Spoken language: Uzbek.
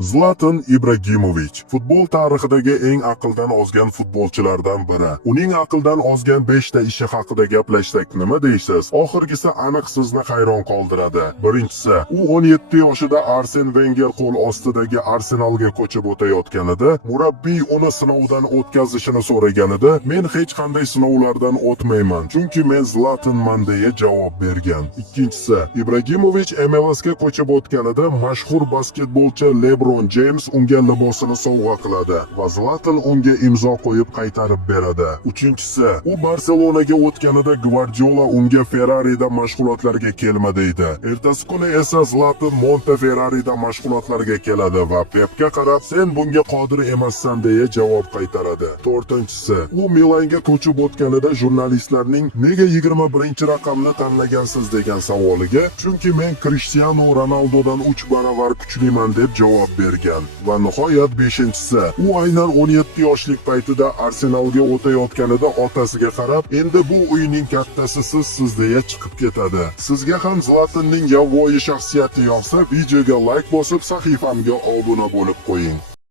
Zlatan Ibragimovich futbol tarixidagi eng aqldan ozgan futbolchilardan biri. Uning aqldan ozgan 5 ta ishi haqida gaplashsak nima deysiz? Oxirgisi aniq sizni hayron qoldiradi. Birinchisi, u 17 yoshida Arsen Wenger qo'l ostidagi Arsenalga ko'chib o'tayotganida, murabbiy uni sinovdan o'tkazishini so'raganida, men hech qanday sinovlardan o'tmayman, chunki men Zlatanman deya javob bergan. Ikkinchisi, Ibragimovich MLSga ko'chib o'tganida mashhur basketbolchi LeBron James unga libosini sovg'a qiladi va Zlatan unga imzo qo'yib qaytarib beradi. Uchinchisi, u Barselonaga o'tganida Guardiola unga Ferrari'da mashg'ulotlarga kelma deydi. Ertasi kuni esa Zlatan Monteferrari'da mashg'ulotlarga keladi va Pepga qarab, sen bunga qodir emassan deya javob qaytaradi. To'rtinchisi, u Milanga ko'chib o'tganida jurnalistlarning nega 21-raqamni tanlagansiz degan savoliga, chunki men Cristiano Ronaldodan 3 barobar kuchliman deb javob bergan. Va nihoyat 5-si, u aynan 17 yoshlik paytida Arsenalga o'tayotganida otasiga qarab, endi bu uyning kattasi sizsiz deya chiqib ketadi. Sizga ham Zlatanning yovvoyi shaxsiyati yoqsa, videoga like bosib, sahifamga obuna bo'lib qo'ying.